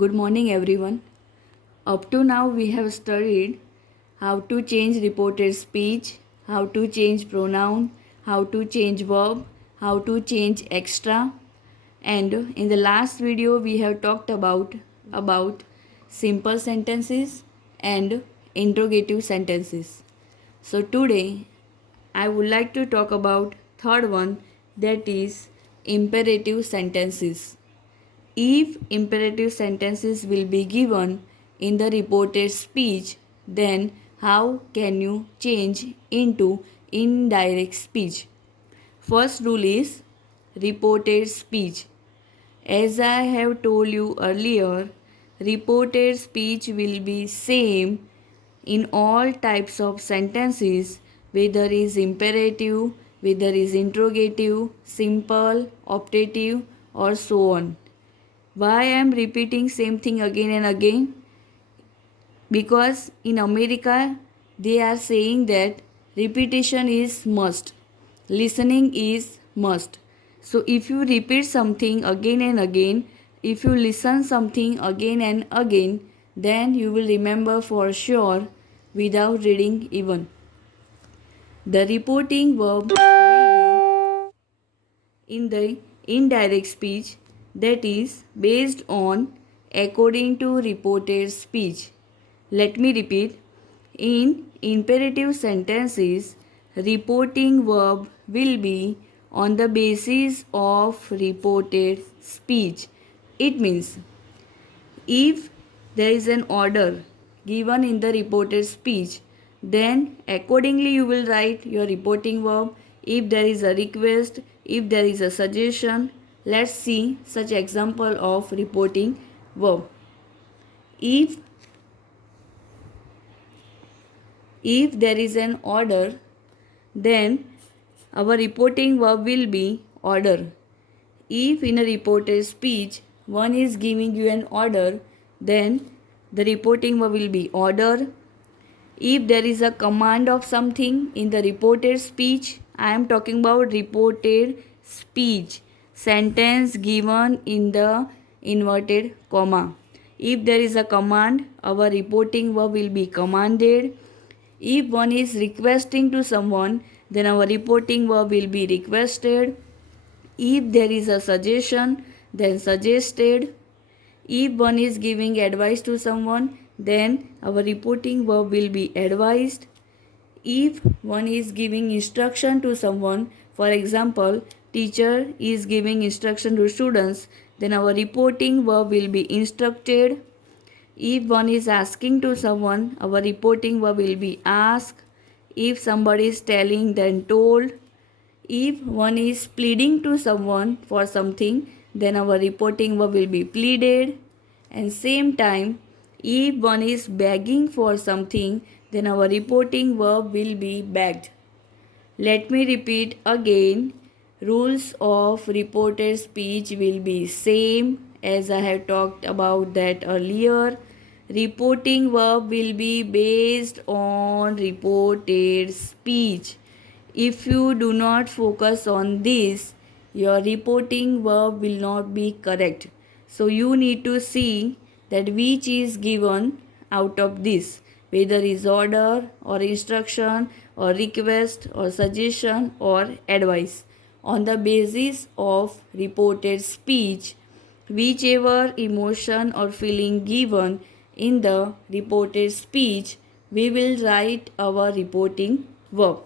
Good morning, everyone. Up to now, we have studied how to change reported speech, how to change pronoun, how to change verb, how to change extra, and in the last video, we have talked about simple sentences and interrogative sentences. So today, I would like to talk about third one, that is imperative sentences. If imperative sentences will be given in the reported speech, then how can you change into indirect speech? First rule is reported speech. As I have told you earlier, reported speech will be same in all types of sentences, whether is imperative, whether is interrogative, simple, optative, or so on. Why I am repeating same thing again and again? Because in America they are saying that repetition is must, listening is must. So if you repeat something again and again, if you listen something again and again, then you will remember for sure without reading even. The reporting verb will be in the indirect speech, that is based on according to reported speech. Let me repeat. In imperative sentences, reporting verb will be on the basis of reported speech. It means if there is an order given in the reported speech, then accordingly you will write your reporting verb. If there is a request, if there is a suggestion, let's see such example of reporting verb. If there is an order, then our reporting verb will be order. If in a reported speech one is giving you an order, then the reporting verb will be order. If there is a command of something in the reported speech, I am talking about reported speech, sentence given in the inverted comma. If there is a command, our reporting verb will be commanded. If one is requesting to someone, then our reporting verb will be requested. If there is a suggestion, then suggested. If one is giving advice to someone, then our reporting verb will be advised. If one is giving instruction to someone, for example, teacher is giving instruction to students, then our reporting verb will be instructed. If one is asking to someone, our reporting verb will be ask. If somebody is telling, then told. If one is pleading to someone for something, then our reporting verb will be pleaded. And same time, if one is begging for something, then our reporting verb will be begged. Let me repeat again. Rules of reported speech will be same as I have talked about that earlier. Reporting verb will be based on reported speech. If you do not focus on this, your reporting verb will not be correct. So you need to see that which is given out of this, whether is order or instruction or request or suggestion or advice. On the basis of reported speech, whichever emotion or feeling given in the reported speech, we will write our reporting verb.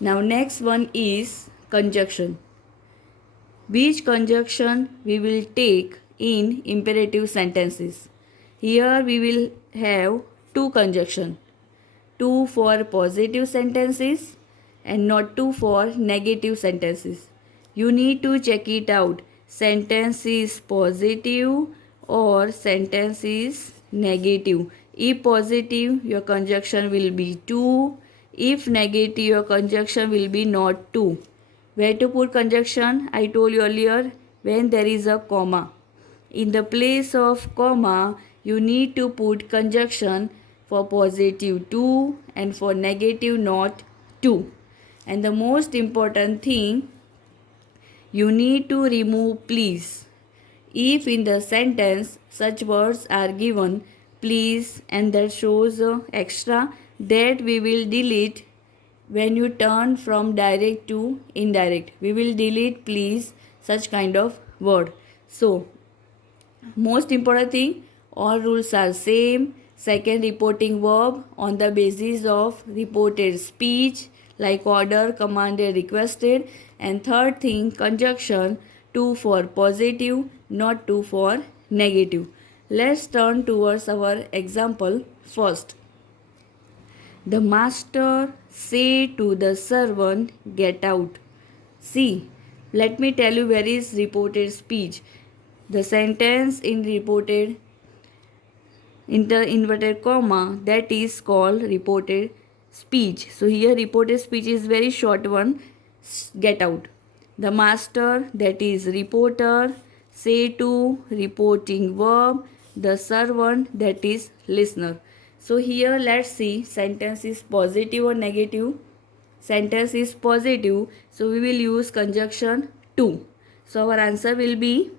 Now next one is conjunction. Which conjunction we will take in imperative sentences? Here we will have two conjunction. Two for positive sentences and not two for negative sentences. You need to check it out. Sentence is positive or sentence is negative. If positive, your conjunction will be to. If negative, your conjunction will be not to. Where to put conjunction? I told you earlier, when there is a comma. In the place of comma, you need to put conjunction for positive to and for negative not to. And the most important thing, you need to remove please. If in the sentence such words are given, please, and that shows extra, that we will delete when you turn from direct to indirect. We will delete please such kind of word. So most important thing, all rules are same. Second, reporting verb on the basis of reported speech like order, commanded, requested. And third thing, conjunction, to for positive, not to for negative. Let's turn towards our example first. The master say to the servant, get out. See, let me tell you where is reported speech. The sentence in reported inverted comma, that is called reported speech. So here reported speech is very short one. Get out. The master, that is reporter, say to, reporting verb, the servant, that is listener. So here let's see, sentence is positive or negative. Sentence is positive, so we will use conjunction to. So our answer will be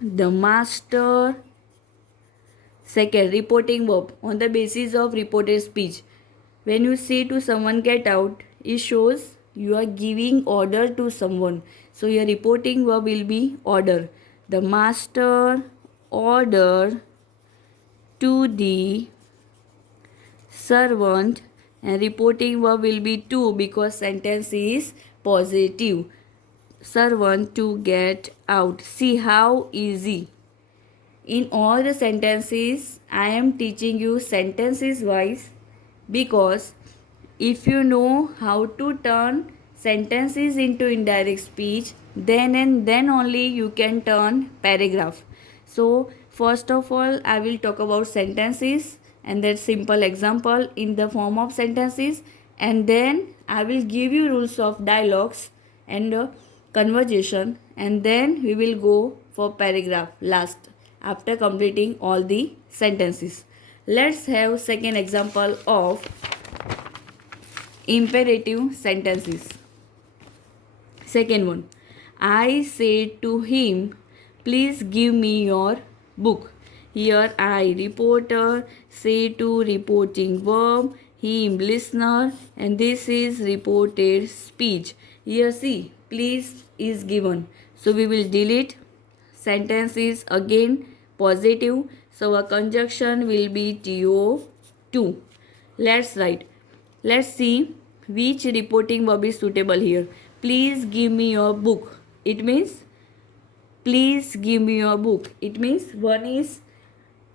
the master. Second, reporting verb on the basis of reported speech. When you say to someone get out, it shows you are giving order to someone. So your reporting verb will be order. The master order to the servant, and reporting verb will be to because sentence is positive. Servant to get out. See how easy. In all the sentences, I am teaching you sentences wise because if you know how to turn sentences into indirect speech, then and then only you can turn paragraph. So first of all, I will talk about sentences and that simple example in the form of sentences, and then I will give you rules of dialogues and conversation, and then we will go for paragraph last after completing all the sentences. Let's have second example of imperative sentences. Second one, I said to him, please give me your book. Here I, reporter, say to, reporting verb, him, listener, and this is reported speech. Here see, please is given. So we will delete. Sentence is again positive. So a conjunction will be to. Let's write. Let's see which reporting verb is suitable here. Please give me your book. It means please give me your book. It means one is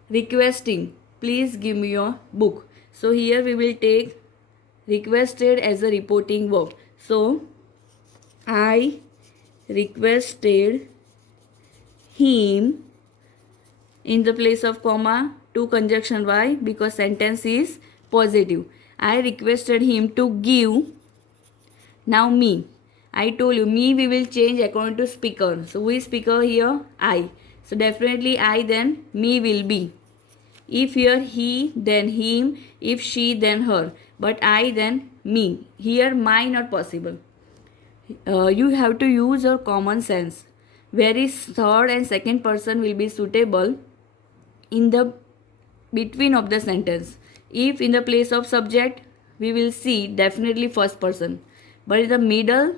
requesting. Please give me your book. So here we will take requested as a reporting verb. So I requested him in the place of comma to conjunction. Why? Because sentence is positive. I requested him to give. Now me. I told you me we will change according to speaker. So who is speaker here? I. So definitely I, then me will be. If here he, then him. If she, then her. But I, then me. Here my not possible. You have to use your common sense. Where is third and second person will be suitable in the between of the sentence. If in the place of subject, we will see definitely first person. But in the middle,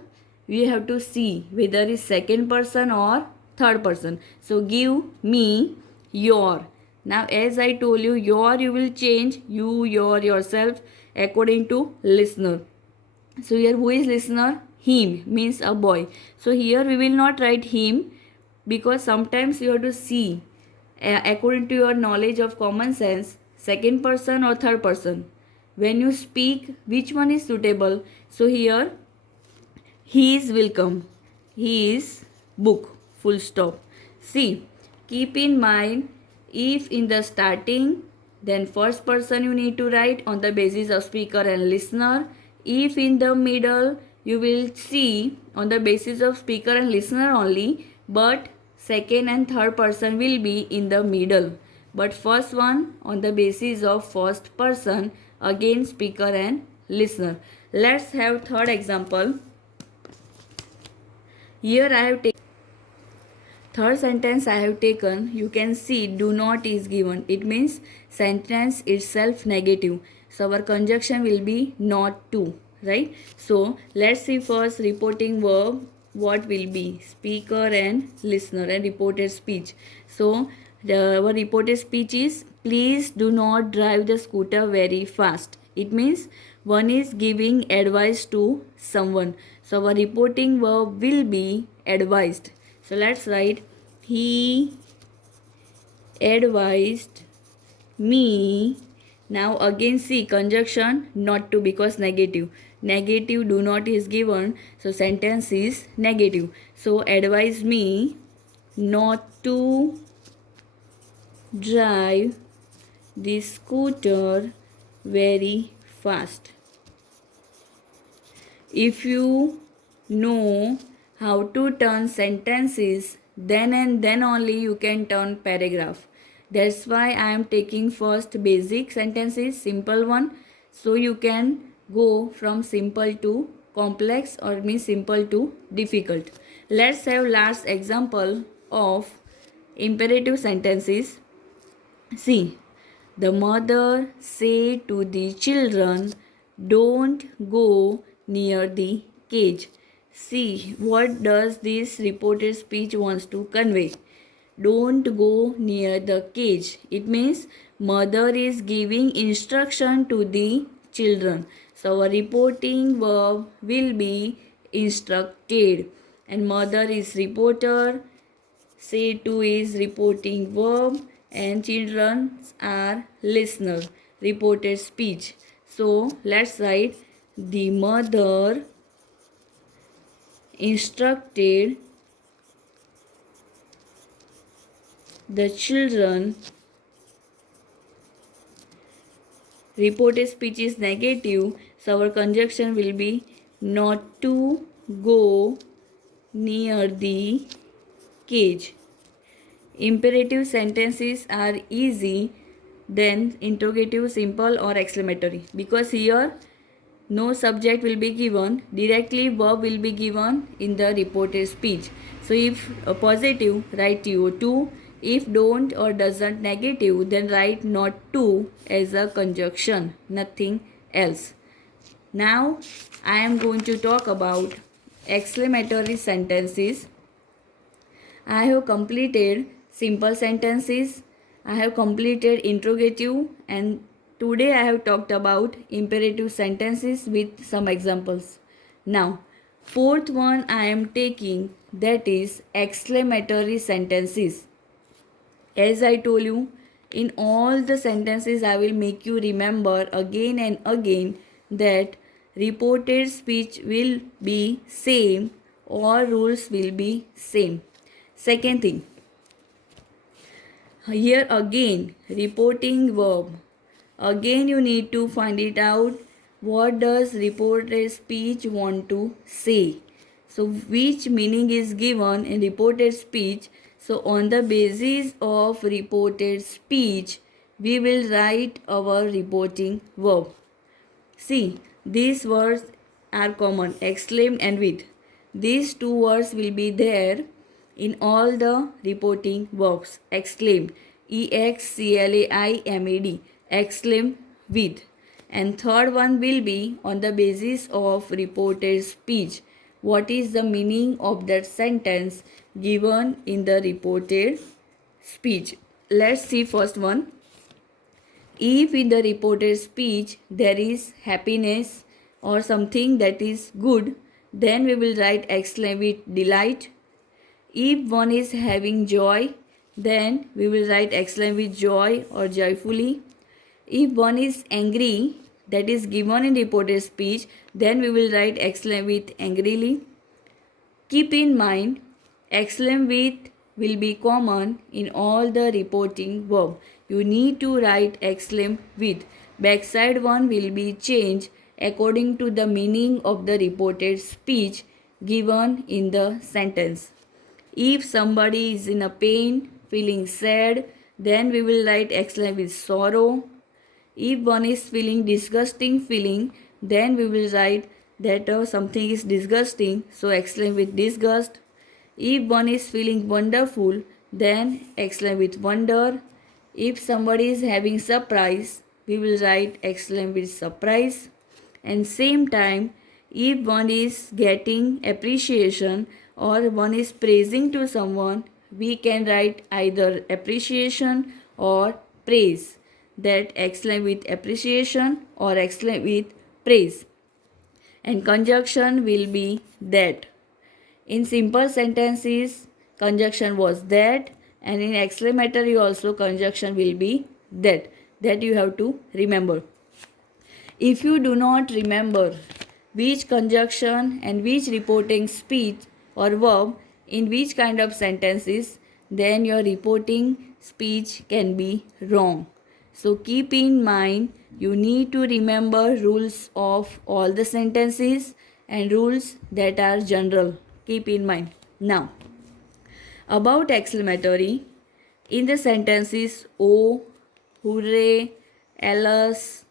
we have to see whether it's second person or third person. So give me your. Now as I told you, your you will change you, your, yourself according to listener. So here who is listener? Him means a boy. So here we will not write him because sometimes you have to see according to your knowledge of common sense, second person or third person. When you speak, which one is suitable? So here his will come. His book. Full stop. See, keep in mind if in the starting, then first person you need to write on the basis of speaker and listener. If in the middle, you will see on the basis of speaker and listener only, but second and third person will be in the middle. But first one on the basis of first person, again speaker and listener. Let's have third example. Here I have taken Third sentence I have taken, you can see do not is given. It means sentence itself negative. So our conjunction will be not to, right? So let's see first reporting verb what will be speaker and listener and reported speech. So our reported speech is please do not drive the scooter very fast. It means one is giving advice to someone. So our reporting verb will be advised. So let's write he advised me. Now again see conjunction not to because negative. Negative do not is given. So sentence is negative. So advise me not to drive the scooter very fast. If you know how to turn sentences, then and then only you can turn paragraph. That's why I am taking first basic sentences, simple one, so you can go from simple to complex or means simple to difficult. Let's have last example of imperative sentences. See, the mother said to the children, don't go near the cage. See, what does this reported speech wants to convey? Don't go near the cage. It means mother is giving instruction to the children. So our reporting verb will be instructed. And mother is reporter, say to is reporting verb, and children are listener, reported speech. So let's write the mother instructed the children. Reported speech is negative, so our conjunction will be not to go near the cage. Imperative sentences are easy, then interrogative, simple or exclamatory, because here no subject will be given, directly verb will be given in the reported speech. So if a positive, write to. If don't or doesn't negative, then write not to as a conjunction, nothing else. Now I am going to talk about exclamatory sentences. I have completed simple sentences, I have completed interrogative, and today I have talked about imperative sentences with some examples. Now, fourth one I am taking, that is exclamatory sentences. As I told you, in all the sentences I will make you remember again and again that reported speech will be same, all rules will be same. Second thing, here again reporting verb. Again you need to find it out what does reported speech want to say. So which meaning is given in reported speech. So on the basis of reported speech, we will write our reporting verb. See, these words are common, exclaim and with. These two words will be there in all the reporting verbs. Exclaim, EXCLAIMED, exclaim with. And third one will be on the basis of reported speech. What is the meaning of that sentence given in the reported speech? Let's see first one. If in the reported speech there is happiness or something that is good, then we will write exclaim with delight. If one is having joy, then we will write exclaim with joy or joyfully. If one is angry, that is given in reported speech, then we will write exclaim with angrily. Keep in mind, exclaim with will be common in all the reporting verb. You need to write exclaim with. Backside one will be changed according to the meaning of the reported speech given in the sentence. If somebody is in a pain, feeling sad, then we will write exclaim with sorrow. If one is feeling disgusting feeling, then we will write that something is disgusting, so exclaim with disgust. If one is feeling wonderful, then exclaim with wonder. If somebody is having surprise, we will write exclaim with surprise. And same time, if one is getting appreciation or one is praising to someone, we can write either appreciation or praise. That exclaim with appreciation or exclaim with praise. And conjunction will be that. In simple sentences, conjunction was that, and in exclamatory also conjunction will be that. That you have to remember. If you do not remember which conjunction and which reporting speech or verb in which kind of sentences, then your reporting speech can be wrong. So keep in mind, you need to remember rules of all the sentences and rules that are general. Keep in mind. Now, about exclamatory, in the sentences oh, hooray, alas,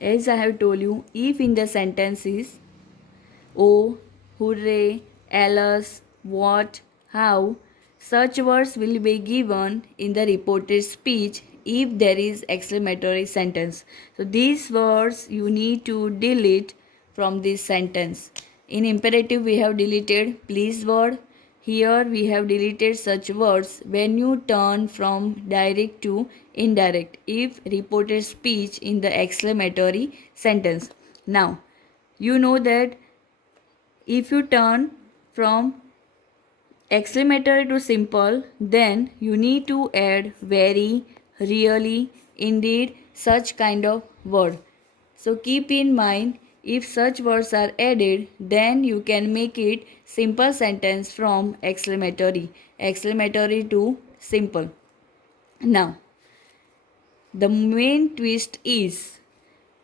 as I have told you, if in the sentences oh, hooray, alas, what, how, such words will be given in the reported speech if there is exclamatory sentence. So these words you need to delete from this sentence. In imperative we have deleted please word. Here we have deleted such words when you turn from direct to indirect if reported speech in the exclamatory sentence. Now, you know that if you turn from exclamatory to simple, then you need to add very, really, indeed, such kind of word. So keep in mind, if such words are added, then you can make it simple sentence from exclamatory to simple. Now, the main twist is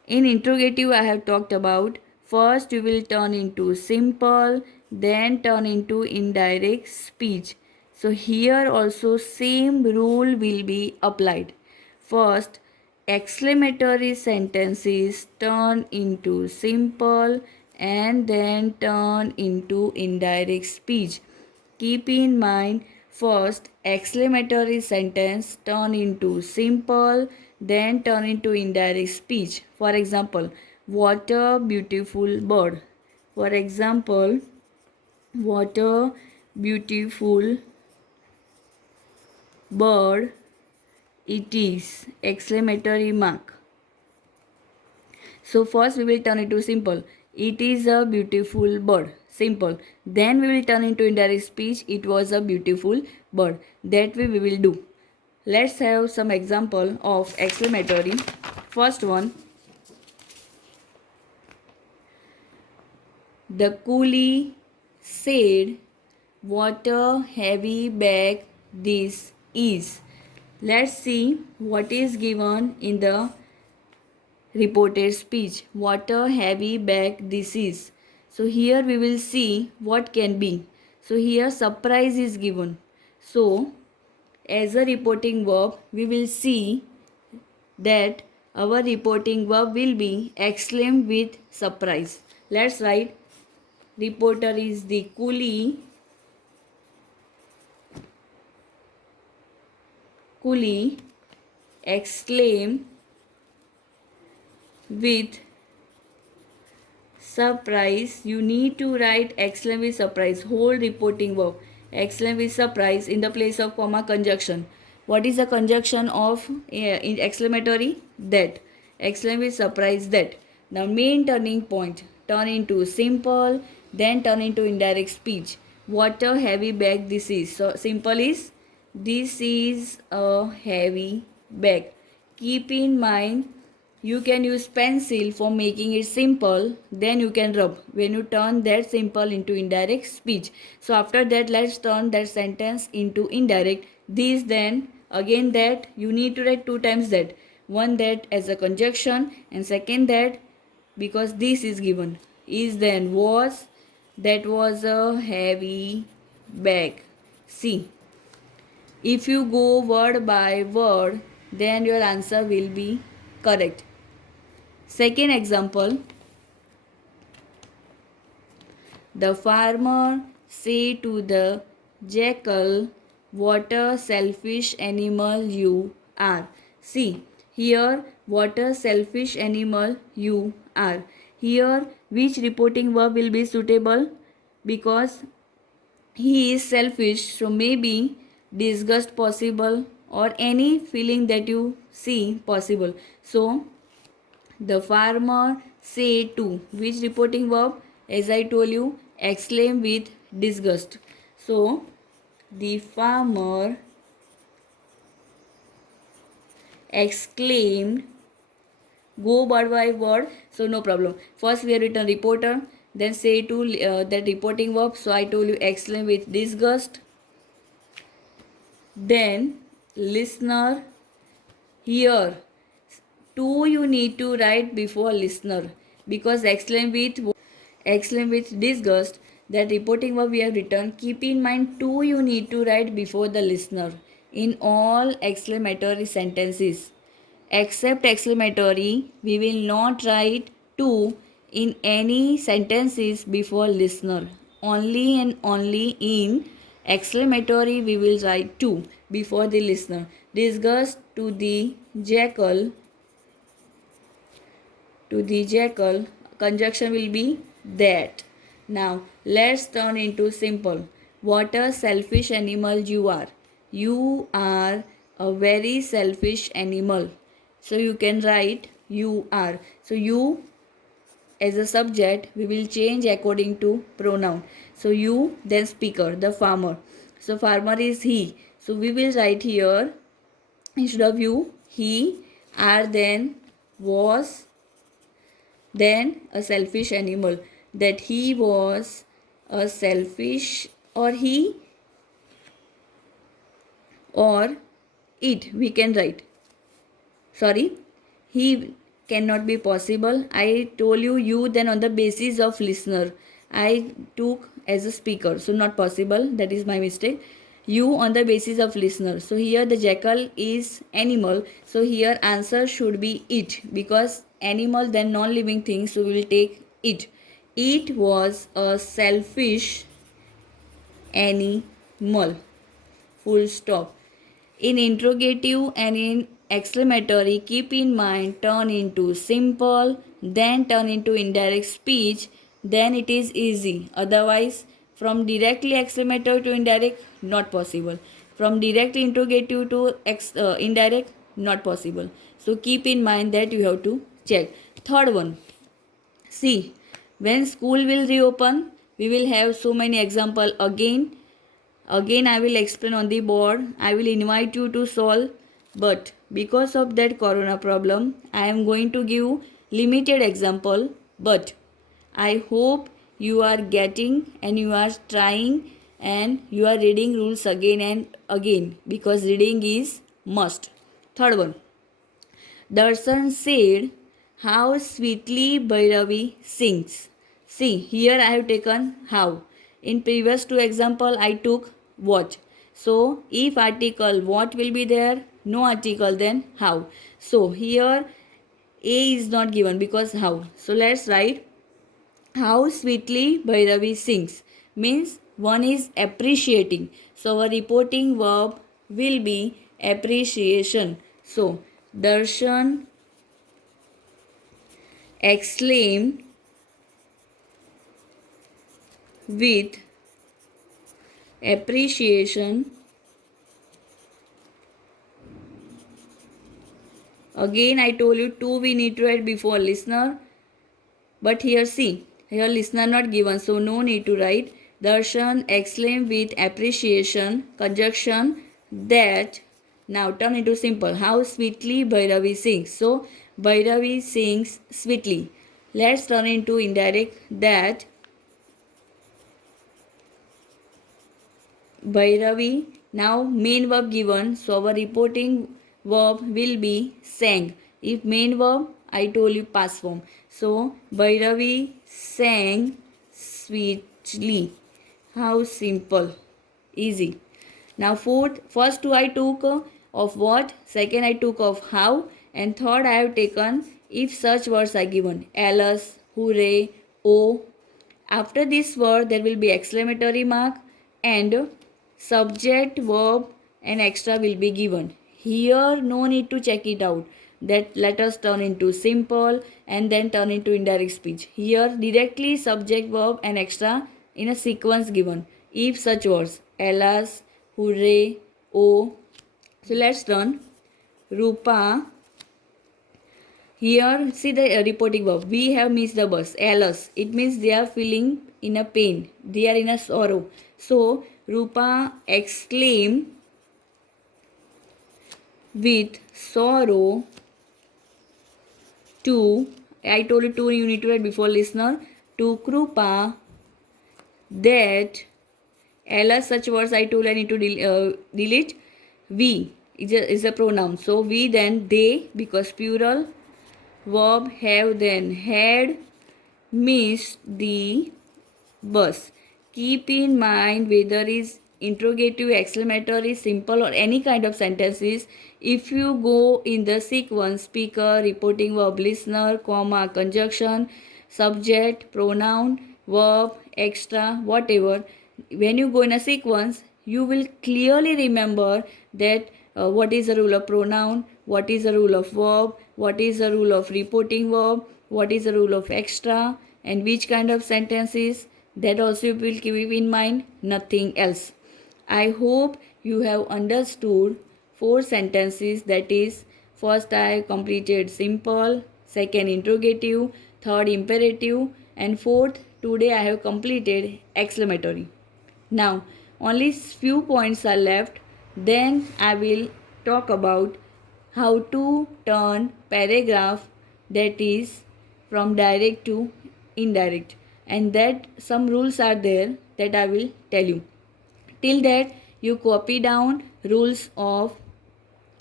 in interrogative I have talked about first you will turn into simple, then turn into indirect speech. So here also same rule will be applied. First exclamatory sentences turn into simple and then turn into indirect speech. Keep in mind, first exclamatory sentence turn into simple, then turn into indirect speech. For example, what a beautiful bird. For example, what a beautiful bird it is. Exclamatory mark. So first we will turn into simple. It is a beautiful bird. Simple. Then we will turn into indirect speech. It was a beautiful bird. That way we will do. Let's have some example of exclamatory. First one. The coolie said, what a heavy bag this is. Let's see what is given in the reported speech. What a heavy bag this is. So here we will see what can be. So here surprise is given. So as a reporting verb we will see that our reporting verb will be exclaim with surprise. Let's write reporter is the coolie. Coolie exclaim with surprise. You need to write exclaim with surprise, whole reporting verb. Exclaim with surprise in the place of comma conjunction. What is the conjunction of in exclamatory? That. Exclaim with surprise that. The main turning point. Turn into simple, then turn into indirect speech. What a heavy bag this is. So simple is this is a heavy bag. Keep in mind you can use pencil for making it simple, then you can rub when you turn that simple into indirect speech. So after that let's turn that sentence into indirect. This then again that you need to write two times that. One that as a conjunction and second that because this is given. Is then was, that was a heavy bag. See. If you go word by word, then your answer will be correct. Second example, The farmer said to the jackal, "What a selfish animal you are." See, here, what a selfish animal you are. Here, which reporting verb will be suitable? Because he is selfish, so maybe disgust possible or any feeling that you see possible. So, the farmer said to, which reporting verb? As I told you, exclaim with disgust. So, the farmer exclaimed, go word by word, so no problem. First we have written reporter, then say to that reporting verb. So I told you exclaim with disgust. Then listener, here two you need to write before listener, because exclaim with disgust, that reporting verb we have written. Keep in mind two you need to write before the listener in all exclamatory sentences. Except exclamatory, we will not write to in any sentences before listener. Only and only in exclamatory we will write to before the listener. Disgust to the jackal, conjunction will be that. Now let's turn into simple. What a selfish animal you are. You are a very selfish animal. So you can write you are. So you as a subject we will change according to pronoun. So you, then speaker, the farmer. So farmer is he. So we will write here instead of you he, are, then was, then a selfish animal, that he was a selfish, or he or it we can write. Sorry, he cannot be possible. I told you then on the basis of listener I took as a speaker, so not possible, that is my mistake. You on the basis of listener. So here the jackal is animal, so here answer should be it, because animal then non-living thing, so we will take it. It was a selfish animal, full stop. In interrogative and in exclamatory, keep in mind turn into simple, then turn into indirect speech, then it is easy. Otherwise, from directly exclamatory to indirect, not possible. From direct interrogative to indirect, not possible. So keep in mind that you have to check. Third one, see, when school will reopen, we will have so many example again. Again, I will explain on the board. I will invite you to solve. But because of that corona problem, I am going to give limited example. But I hope you are getting and you are trying and you are reading rules again and again, because reading is must. Third one. Darshan said, how sweetly Bhairavi sings. See, here I have taken how. In previous two example, I took what. So, if article what will be there, no article, then how. So, here A is not given because how. So, let's write how sweetly Bhairavi sings. Means one is appreciating. So, our reporting verb will be appreciation. So, Darshan exclaimed with appreciation. Again, I told you two we need to write before listener. But here see, here listener not given, so no need to write. Darshan exclaimed with appreciation, conjunction that. Now turn into simple. How sweetly Bhairavi sings. So Bhairavi sings sweetly. Let's turn into indirect that. Bhairavi, now main verb given, so our reporting verb will be sang. If main verb, I told you past form. So Bhairavi sang sweetly. How simple, easy. Now first two I took of what, second I took of how, and third I have taken if such words are given. Alas, hooray, oh, After this word, there will be exclamatory mark and subject, verb and extra will be given. Here, no need to check it out. That let us turn into simple and then turn into indirect speech. Here, directly subject, verb and extra in a sequence given. If such words, alas, hooray, oh. So let's turn. Rupa. Here, see the reporting verb. We have missed the bus. Alas. It means they are feeling in a pain. They are in a sorrow. So, Rupa exclaimed with sorrow to, I told you to, you need to write before listener, to Krupa that, alas, such words I told I need to delete. We is a pronoun. So, we then they because plural. Verb have then had missed the bus. Keep in mind whether is interrogative, exclamatory, simple or any kind of sentences. If you go in the sequence, speaker, reporting verb, listener, comma, conjunction, subject, pronoun, verb, extra, whatever. When you go in a sequence, you will clearly remember that what is the rule of pronoun, what is the rule of verb, what is the rule of reporting verb, what is the rule of extra, and which kind of sentences. That also you will keep in mind, nothing else. I hope you have understood 4 sentences, that is, first I completed simple, second interrogative, third imperative, and fourth today I have completed exclamatory. Now, only few points are left. Then I will talk about how to turn paragraph, that is from direct to indirect, and that some rules are there that I will tell you. Till that, you copy down rules of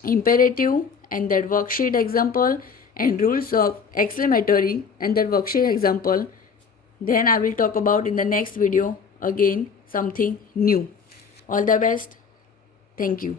imperative and that worksheet example and rules of exclamatory and that worksheet example. Then I will talk about in the next video again something new. All the best. Thank you.